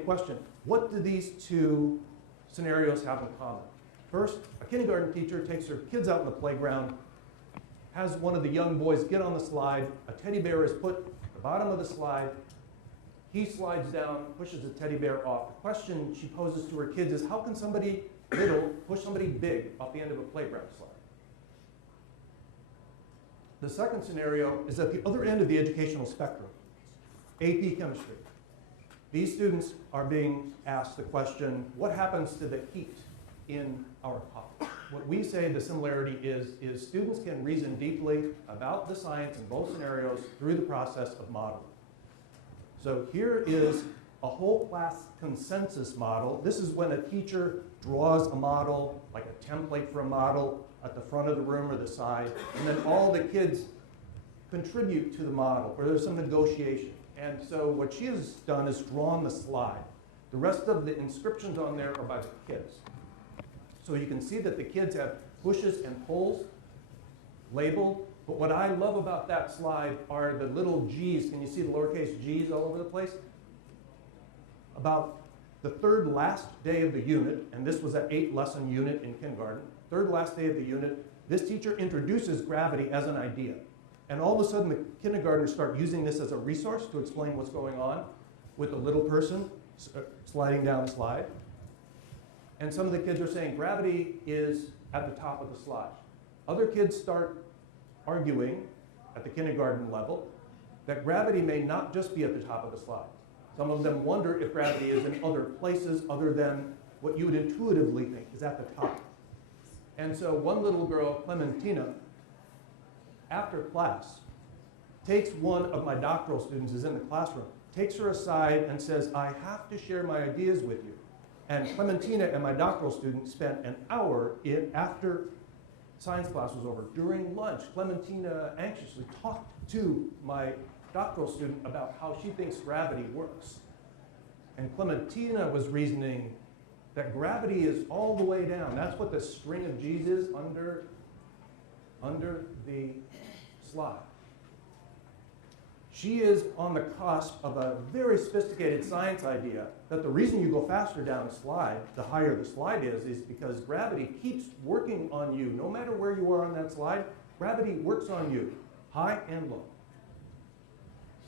opening question. What do these two scenarios have in common? First, a kindergarten teacher takes her kids out in the playground, has one of the young boys get on the slide, a teddy bear is put at the bottom of the slide, he slides down, pushes the teddy bear off. The question she poses to her kids is, how can somebody little push somebody big off the end of a playground slide? The second scenario is at the other end of the educational spectrum, AP Chemistry. These students are being asked the question, what happens to the heat in our pot? What we say the similarity is students can reason deeply about the science in both scenarios through the process of modeling. So here is a whole class consensus model. This is when a teacher draws a model, like a template for a model, at the front of the room or the side, and then all the kids contribute to the model, or there's some negotiation. And so what she has done is drawn the slide. The rest of the inscriptions on there are by the kids. So you can see that the kids have pushes and pulls labeled. But what I love about that slide are the little G's. Can you see the lowercase g's all over the place? About the third last day of the unit, and this was an 8-lesson unit in kindergarten, third last day of the unit, this teacher introduces gravity as an idea. And all of a sudden, the kindergartners start using this as a resource to explain what's going on with the little person sliding down the slide. And some of the kids are saying gravity is at the top of the slide. Other kids start arguing at the kindergarten level that gravity may not just be at the top of the slide. Some of them wonder if gravity is in other places other than what you would intuitively think is at the top. And so one little girl, Clementina, after class, takes one of my doctoral students who's in the classroom, takes her aside and says, I have to share my ideas with you. And Clementina and my doctoral student spent an hour after science class was over. During lunch, Clementina anxiously talked to my doctoral student about how she thinks gravity works. And Clementina was reasoning that gravity is all the way down. That's what the string of G's is under the slide. She is on the cusp of a very sophisticated science idea that the reason you go faster down a slide, the higher the slide is because gravity keeps working on you. No matter where you are on that slide, gravity works on you, high and low.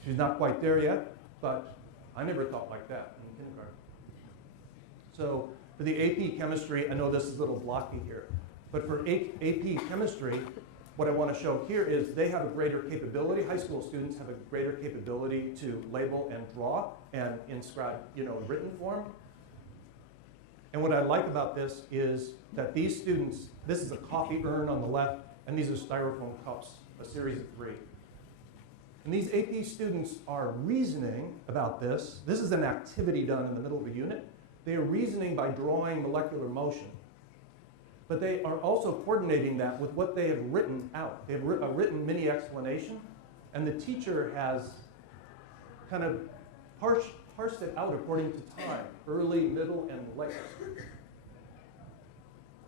She's not quite there yet, but I never thought like that in kindergarten. So for the AP Chemistry, I know this is a little blocky here, but for AP Chemistry, what I want to show here is they have a greater capability. High school students have a greater capability to label and draw and inscribe, in written form. And what I like about this is that these students, this is a coffee urn on the left, and these are styrofoam cups, a series of 3. And these AP students are reasoning about this. This is an activity done in the middle of a unit. They are reasoning by drawing molecular motion. But they are also coordinating that with what they have written out. They've a written mini explanation, and the teacher has kind of parsed it out according to time, early, middle, and late.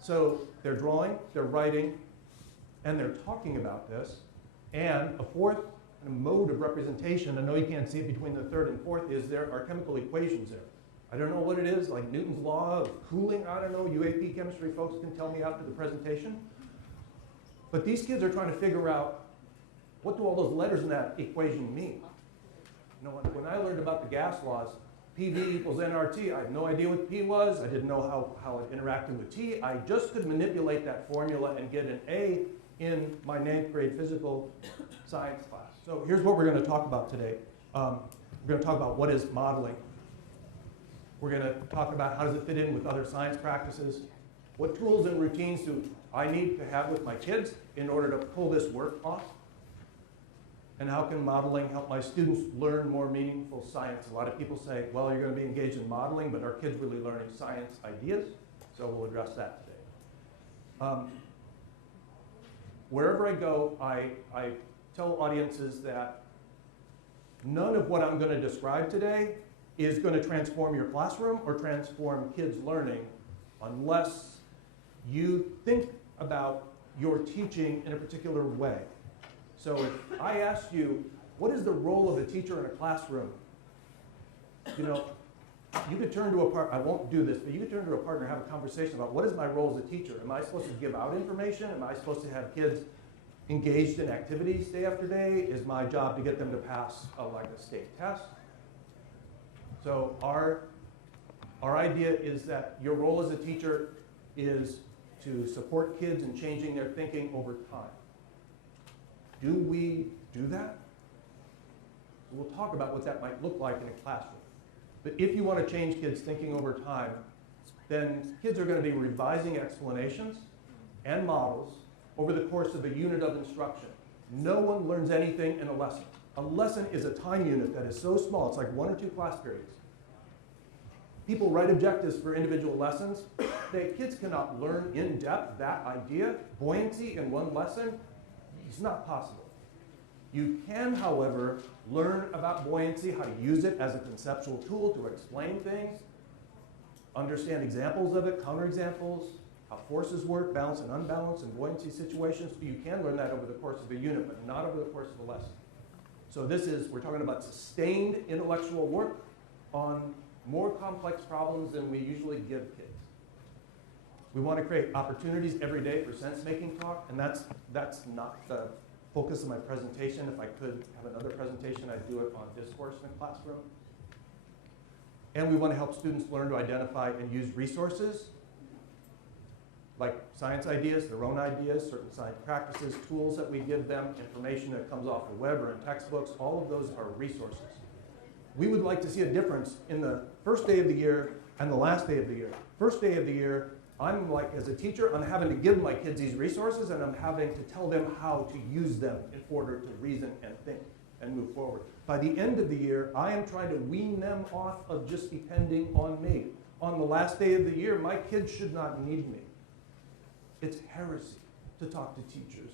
So they're drawing, they're writing, and they're talking about this. And a fourth mode of representation, I know you can't see it between the third and fourth, is there are chemical equations there. I don't know what it is, like Newton's law of cooling. I don't know. UAP chemistry folks can tell me after the presentation. But these kids are trying to figure out, what do all those letters in that equation mean? When I learned about the gas laws, PV equals nRT, I had no idea what P was. I didn't know how it interacted with T. I just could manipulate that formula and get an A in my 9th grade physical science class. So here's what we're going to talk about today. We're going to talk about what is modeling. We're going to talk about how does it fit in with other science practices. What tools and routines do I need to have with my kids in order to pull this work off? And how can modeling help my students learn more meaningful science? A lot of people say, well, you're going to be engaged in modeling, but are kids really learning science ideas? So we'll address that today. Wherever I go, I tell audiences that none of what I'm going to describe today is going to transform your classroom or transform kids' learning unless you think about your teaching in a particular way. So if I ask you, what is the role of a teacher in a classroom? You could turn to a partner, I won't do this, but you could turn to a partner and have a conversation about what is my role as a teacher? Am I supposed to give out information? Am I supposed to have kids engaged in activities day after day? Is my job to get them to pass like a state test? So our idea is that your role as a teacher is to support kids in changing their thinking over time. Do we do that? We'll talk about what that might look like in a classroom. But if you want to change kids' thinking over time, then kids are going to be revising explanations and models over the course of a unit of instruction. No one learns anything in a lesson. A lesson is a time unit that is so small, it's like 1 or 2 class periods. People write objectives for individual lessons. Kids cannot learn in depth that idea, buoyancy in one lesson. It's not possible. You can, however, learn about buoyancy, how to use it as a conceptual tool to explain things, understand examples of it, counterexamples, how forces work, balance and unbalance in buoyancy situations. You can learn that over the course of a unit, but not over the course of a lesson. So we're talking about sustained intellectual work on more complex problems than we usually give kids. We want to create opportunities every day for sense-making talk, and that's not the focus of my presentation. If I could have another presentation, I'd do it on discourse in a classroom. And we want to help students learn to identify and use resources, like science ideas, their own ideas, certain science practices, tools that we give them, information that comes off the web or in textbooks. All of those are resources. We would like to see a difference in the first day of the year and the last day of the year. First day of the year, I'm like, as a teacher, I'm having to give my kids these resources and I'm having to tell them how to use them in order to reason and think and move forward. By the end of the year, I am trying to wean them off of just depending on me. On the last day of the year, my kids should not need me. It's heresy to talk to teachers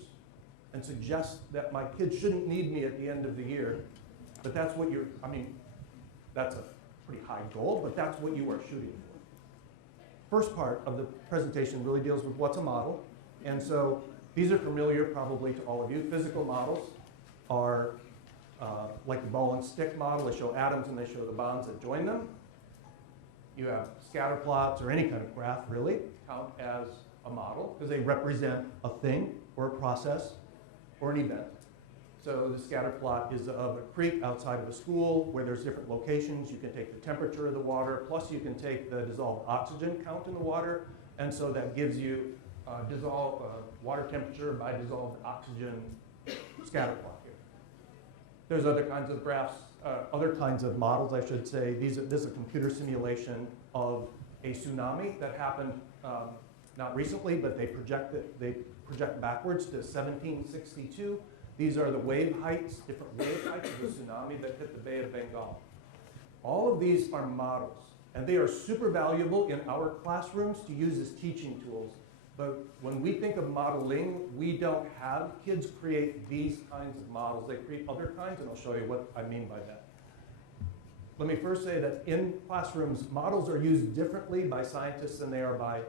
and suggest that my kids shouldn't need me at the end of the year. But that's what that's a pretty high goal, but that's what you are shooting for. First part of the presentation really deals with what's a model. And so these are familiar probably to all of you. Physical models are like the ball and stick model. They show atoms and they show the bonds that join them. You have scatter plots or any kind of graph really count as a model because they represent a thing or a process or an event. So the scatter plot is of a creek outside of a school where there's different locations. You can take the temperature of the water, plus you can take the dissolved oxygen count in the water, and so that gives you dissolved water temperature by dissolved oxygen scatter plot here. There's other kinds of graphs, other kinds of models, I should say. This is a computer simulation of a tsunami that happened not recently, but they project backwards to 1762. These are the wave heights, different wave heights of the tsunami that hit the Bay of Bengal. All of these are models, and they are super valuable in our classrooms to use as teaching tools. But when we think of modeling, we don't have kids create these kinds of models. They create other kinds, and I'll show you what I mean by that. Let me first say that in classrooms, models are used differently by scientists than they are by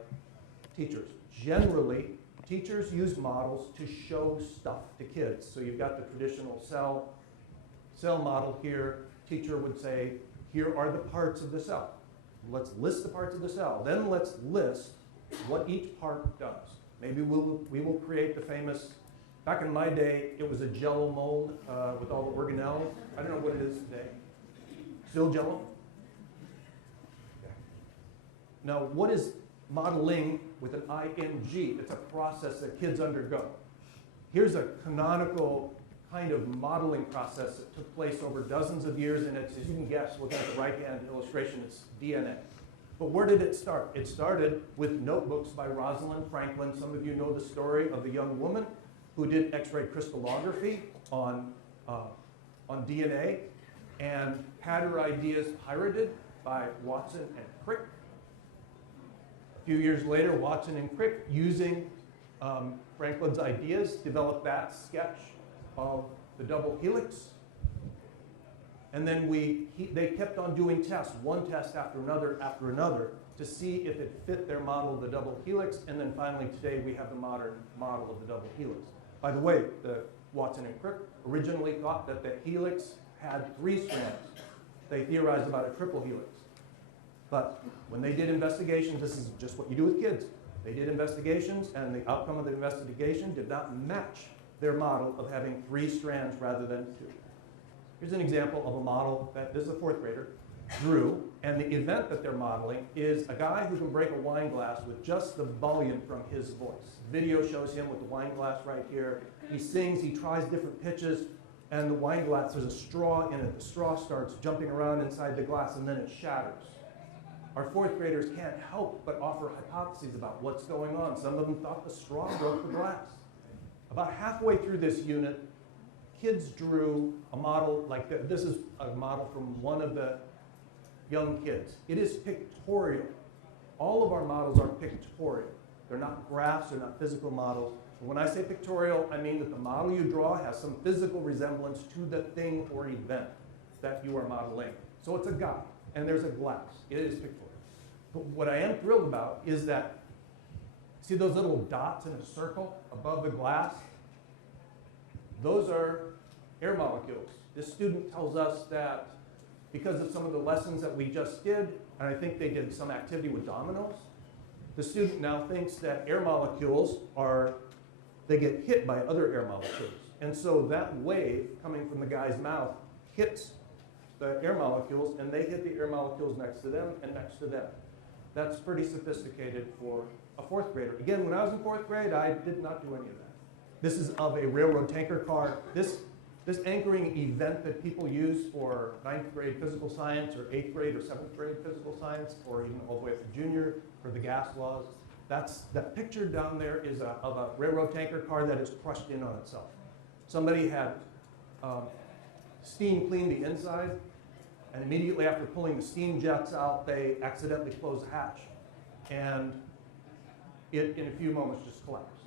teachers. Generally, teachers use models to show stuff to kids. So you've got the traditional cell model here. Teacher would say, here are the parts of the cell. Let's list the parts of the cell. Then let's list what each part does. Maybe we will create the famous, back in my day, it was a Jello mold with all the organelles. I don't know what it is today. Still Jello? Okay. Now, what is modeling with an ing? It's a process that kids undergo. Here's a canonical kind of modeling process that took place over dozens of years, and it's, as you can guess, looking at the right-hand illustration, it's DNA. But where did it start? It started with notebooks by Rosalind Franklin. Some of you know the story of the young woman who did X-ray crystallography on DNA and had her ideas pirated by Watson and Crick. A few years later, Watson and Crick, using Franklin's ideas, developed that sketch of the double helix. And then they kept on doing tests, one test after another, to see if it fit their model of the double helix. And then finally today we have the modern model of the double helix. By the way, Watson and Crick originally thought that the helix had 3 strands. They theorized about a triple helix. But when they did investigations, this is just what you do with kids. They did investigations, and the outcome of the investigation did not match their model of having 3 strands rather than 2. Here's an example of a model that this is a 4th grader drew, and the event that they're modeling is a guy who can break a wine glass with just the volume from his voice. Video shows him with the wine glass right here. He sings, he tries different pitches, and the wine glass, there's a straw in it. The straw starts jumping around inside the glass, and then it shatters. Our 4th graders can't help but offer hypotheses about what's going on. Some of them thought the straw broke the glass. About halfway through this unit, kids drew a model like this. This is a model from one of the young kids. It is pictorial. All of our models are pictorial. They're not graphs, they're not physical models. And when I say pictorial, I mean that the model you draw has some physical resemblance to the thing or event that you are modeling. So it's a guy, and there's a glass. It is pictorial. But what I am thrilled about is that, see those little dots in a circle above the glass? Those are air molecules. This student tells us that because of some of the lessons that we just did, and I think they did some activity with dominoes, the student now thinks that air molecules they get hit by other air molecules. And so that wave coming from the guy's mouth hits the air molecules, and they hit the air molecules next to them and next to them. That's pretty sophisticated for a 4th grader. Again, when I was in 4th grade, I did not do any of that. This is of a railroad tanker car. This anchoring event that people use for 9th grade physical science or 8th grade or 7th grade physical science, or even all the way up to junior for the gas laws, that picture down there is of a railroad tanker car that is crushed in on itself. Somebody had steam clean the inside, and immediately after pulling the steam jets out, they accidentally closed the hatch. And it, in a few moments, just collapsed.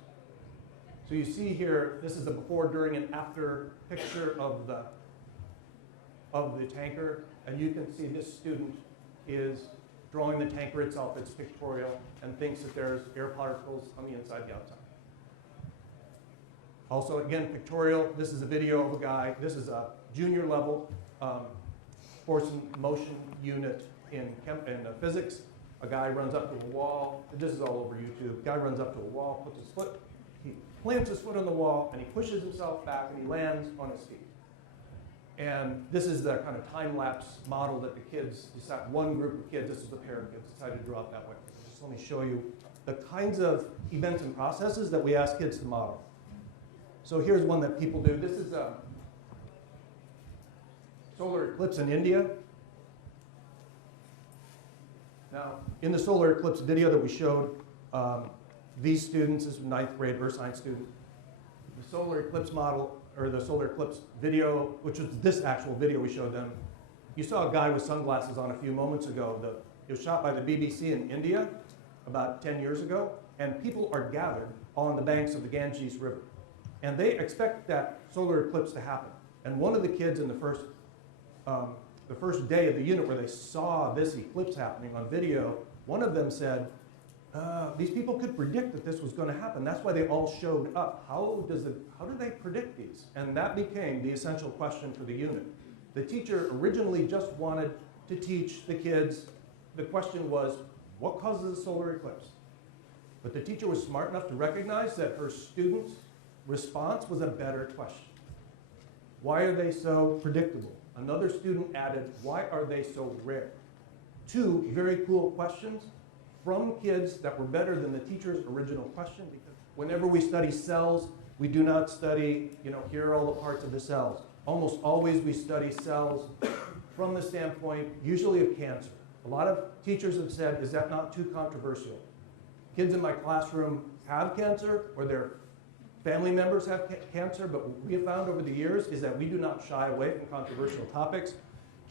So you see here, this is a before, during, and after picture of the tanker. And you can see this student is drawing the tanker itself. It's pictorial, and thinks that there's air particles on the inside, the outside. Also, again, pictorial. This is a video of a guy. This is a junior level force and motion unit in physics. A guy runs up to a wall. This is all over YouTube. Guy runs up to a wall, puts his foot, he plants his foot on the wall, and he pushes himself back, and he lands on his feet. And this is the kind of time-lapse model that the kids decided, one group of kids, this is a pair of kids, decided to draw it that way. Just let me show you the kinds of events and processes that we ask kids to model. So here's one that people do. This is a solar eclipse in India. Now, in the solar eclipse video that we showed, these students, this is a 9th grade earth science student, the solar eclipse model, or the solar eclipse video, which was this actual video we showed them, you saw a guy with sunglasses on a few moments ago. It was shot by the BBC in India about 10 years ago, and people are gathered on the banks of the Ganges River. And they expect that solar eclipse to happen. And one of the kids in the first day of the unit where they saw this eclipse happening on video, one of them said, these people could predict that this was going to happen. That's why they all showed up. How do they predict these? And that became the essential question for the unit. The teacher originally just wanted to teach the kids, the question was, what causes a solar eclipse? But the teacher was smart enough to recognize that her students' response was a better question. Why are they so predictable? Another student added, why are they so rare? 2 very cool questions from kids that were better than the teacher's original question, because whenever we study cells, we do not study, here are all the parts of the cells. Almost always we study cells from the standpoint, usually of cancer. A lot of teachers have said, is that not too controversial? Kids in my classroom have cancer, or their family members have cancer, but what we have found over the years is that we do not shy away from controversial topics.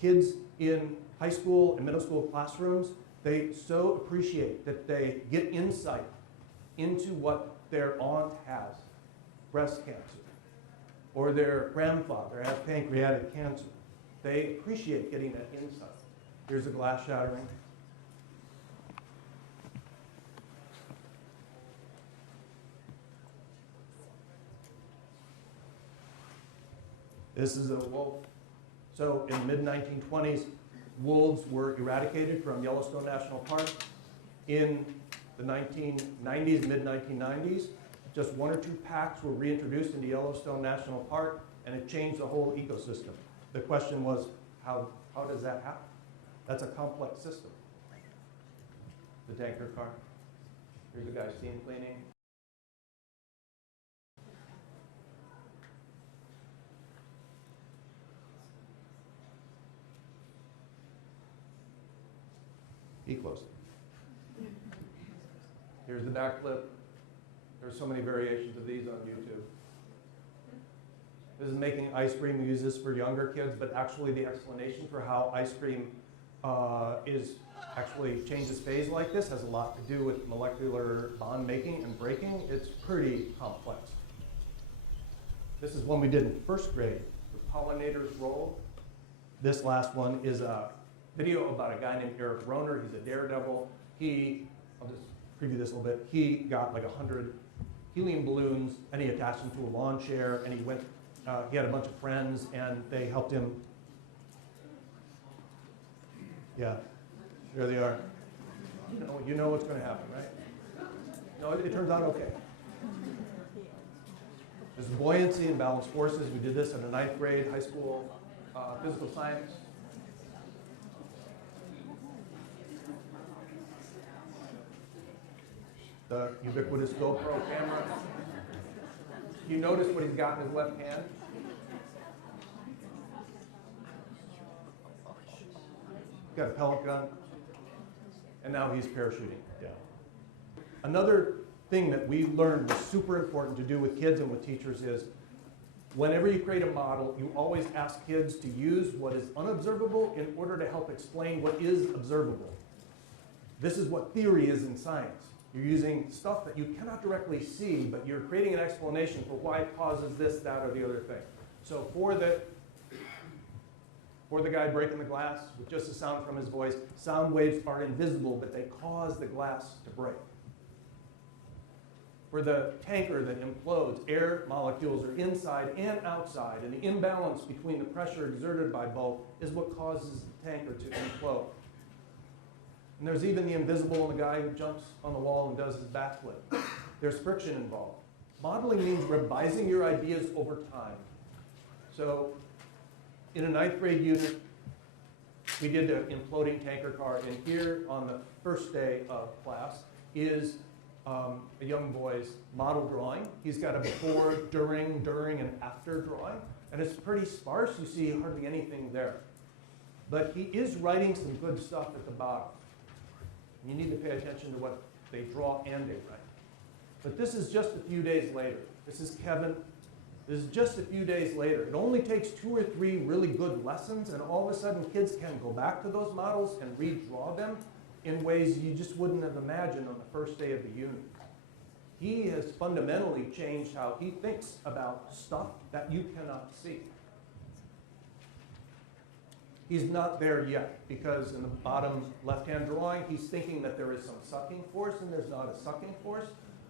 Kids in high school and middle school classrooms, they so appreciate that they get insight into what their aunt has, breast cancer, or their grandfather has pancreatic cancer. They appreciate getting that insight. Here's a glass shattering. This is a wolf. So in the mid-1920s, wolves were eradicated from Yellowstone National Park in the 1990s, mid-1990s. Just 1 or 2 packs were reintroduced into Yellowstone National Park, and it changed the whole ecosystem. The question was, how does that happen? That's a complex system. The tanker car. Here's a guy steam cleaning. Be close. Here's the backflip. There's so many variations of these on YouTube. This is making ice cream. We use this for younger kids, but actually the explanation for how ice cream actually changes phase like this has a lot to do with molecular bond making and breaking. It's pretty complex. This is one we did in first grade, the pollinator's role. This last one is a video about a guy named Eric Rohner. He's a daredevil. I'll just preview this a little bit. He got like 100 helium balloons, and he attached them to a lawn chair, and he had a bunch of friends, and they helped him. Yeah, there they are. You know what's going to happen, right? No, it turns out okay. There's buoyancy and balanced forces. We did this in the 9th grade high school physical science. The ubiquitous GoPro camera. You notice what he's got in his left hand? He's got a pellet gun, and now he's parachuting down. Another thing that we learned was super important to do with kids and with teachers is whenever you create a model, you always ask kids to use what is unobservable in order to help explain what is observable. This is what theory is in science. You're using stuff that you cannot directly see, but you're creating an explanation for why it causes this, that, or the other thing. So for the guy breaking the glass with just the sound from his voice, sound waves are invisible, but they cause the glass to break. For the tanker that implodes, air molecules are inside and outside, and the imbalance between the pressure exerted by both is what causes the tanker to implode. And there's even the invisible in the guy who jumps on the wall and does his backflip. There's friction involved. Modeling means revising your ideas over time. So in a 9th grade unit, we did an imploding tanker car, and here on the first day of class is a young boy's model drawing. He's got a before, during, and after drawing, and it's pretty sparse. You see hardly anything there. But he is writing some good stuff at the bottom. You need to pay attention to what they draw and they write. But this is just a few days later. This is Kevin. This is just a few days later. It only takes 2 or 3 really good lessons, and all of a sudden kids can go back to those models and redraw them in ways you just wouldn't have imagined on the first day of the unit. He has fundamentally changed how he thinks about stuff that you cannot see. He's not there yet, because in the bottom left-hand drawing, he's thinking that there is some sucking force, and there's not a sucking force,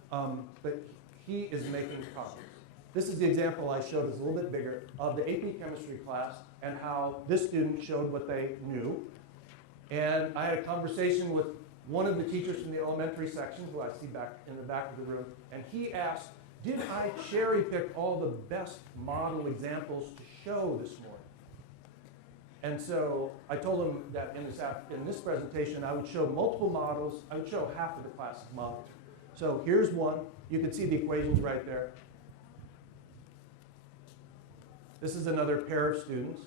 but he is making progress. This is the example I showed, it's a little bit bigger, of the AP chemistry class and how this student showed what they knew. And I had a conversation with one of the teachers from the elementary section, who I see back in the back of the room, and he asked, did I cherry pick all the best model examples to show this morning? And so I told him that in this presentation, I would show multiple models. I would show half of the class's models. So here's one. You can see the equations right there. This is another pair of students.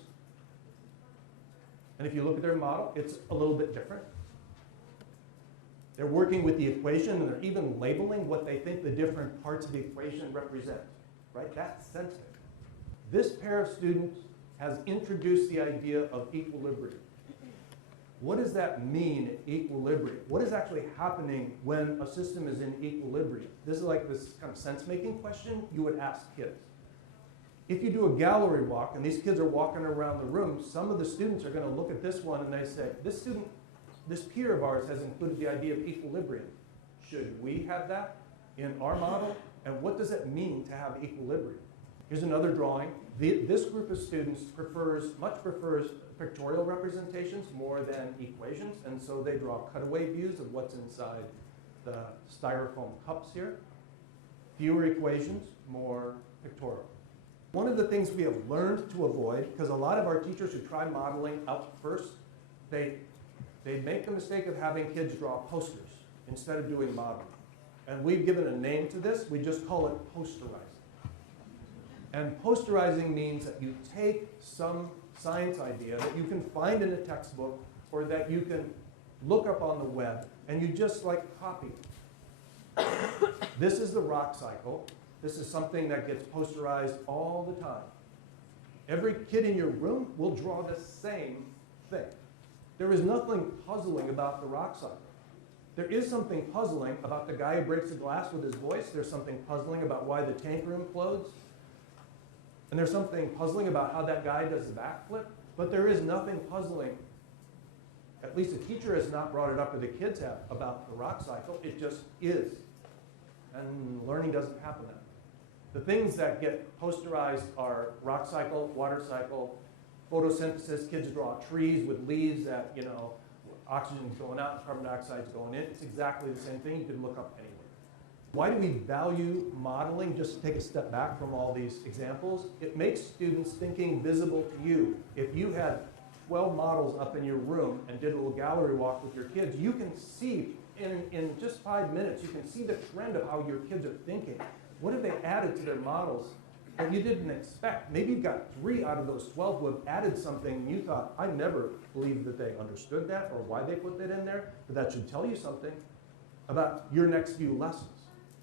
And if you look at their model, it's a little bit different. They're working with the equation, and they're even labeling what they think the different parts of the equation represent. Right? That's sensitive. This pair of students has introduced the idea of equilibrium. What does that mean, equilibrium? What is actually happening when a system is in equilibrium? This is like this kind of sense-making question you would ask kids. If you do a gallery walk and these kids are walking around the room, some of the students are going to look at this one and they say, this peer of ours has included the idea of equilibrium. Should we have that in our model? And what does it mean to have equilibrium? Here's another drawing. This group of students much prefers pictorial representations more than equations, and so they draw cutaway views of what's inside the styrofoam cups here. Fewer equations, more pictorial. One of the things we have learned to avoid, because a lot of our teachers who try modeling out first, they make the mistake of having kids draw posters instead of doing modeling. And we've given a name to this. We just call it posterizing. And posterizing means that you take some science idea that you can find in a textbook or that you can look up on the web, and you just like copy it. This is the rock cycle. This is something that gets posterized all the time. Every kid in your room will draw the same thing. There is nothing puzzling about the rock cycle. There is something puzzling about the guy who breaks the glass with his voice. There's something puzzling about why the tank room implodes. And there's something puzzling about how that guy does the backflip. But there is nothing puzzling, at least the teacher has not brought it up, or the kids have, about the rock cycle. It just is. And learning doesn't happen then. The things that get posterized are rock cycle, water cycle, photosynthesis. Kids draw trees with leaves that, oxygen's going out and carbon dioxide's going in. It's exactly the same thing. You can look up anywhere. Why do we value modeling? Just to take a step back from all these examples, it makes students' thinking visible to you. If you had 12 models up in your room and did a little gallery walk with your kids, you can see in just 5 minutes, you can see the trend of how your kids are thinking. What have they added to their models that you didn't expect? Maybe you've got 3 out of those 12 who have added something and you thought, I never believed that they understood that or why they put that in there, but that should tell you something about your next few lessons.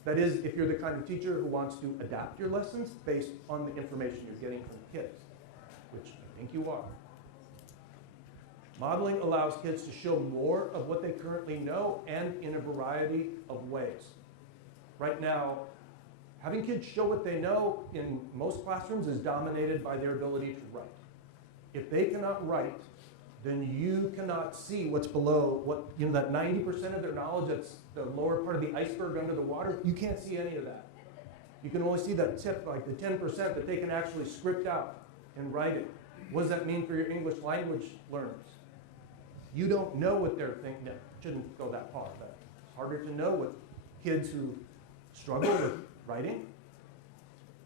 That is, if you're the kind of teacher who wants to adapt your lessons based on the information you're getting from the kids, which I think you are. Modeling allows kids to show more of what they currently know and in a variety of ways. Right now, having kids show what they know in most classrooms is dominated by their ability to write. If they cannot write, then you cannot see what's below, that 90% of their knowledge that's the lower part of the iceberg under the water, you can't see any of that. You can only see that tip, like the 10% that they can actually script out and write it. What does that mean for your English language learners? You don't know what they're thinking. No, shouldn't go that far, but it's harder to know what kids who struggle with writing.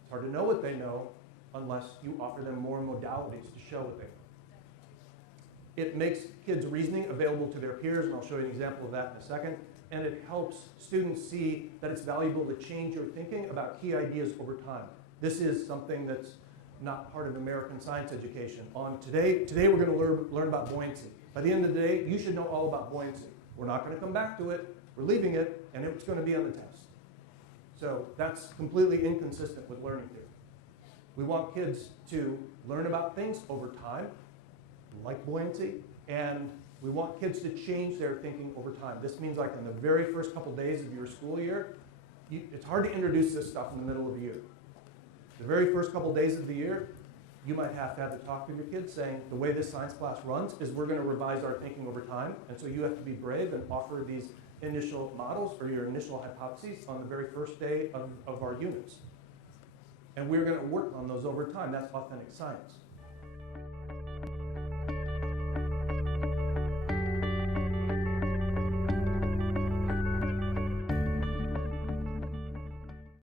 It's hard to know what they know unless you offer them more modalities to show what they know. It makes kids' reasoning available to their peers, and I'll show you an example of that in a second. And it helps students see that it's valuable to change your thinking about key ideas over time. This is something that's not part of American science education. Today we're going to learn about buoyancy. By the end of the day, you should know all about buoyancy. We're not going to come back to it. We're leaving it, and it's going to be on the test. So that's completely inconsistent with learning theory. We want kids to learn about things over time, like buoyancy, and we want kids to change their thinking over time. This means like in the very first couple days of your school year, it's hard to introduce this stuff in the middle of the year. The very first couple days of the year, you might have to have a talk with your kids saying, the way this science class runs is we're going to revise our thinking over time, and so you have to be brave and offer these initial models or your initial hypotheses on the very first day of our units. And we're going to work on those over time. That's authentic science.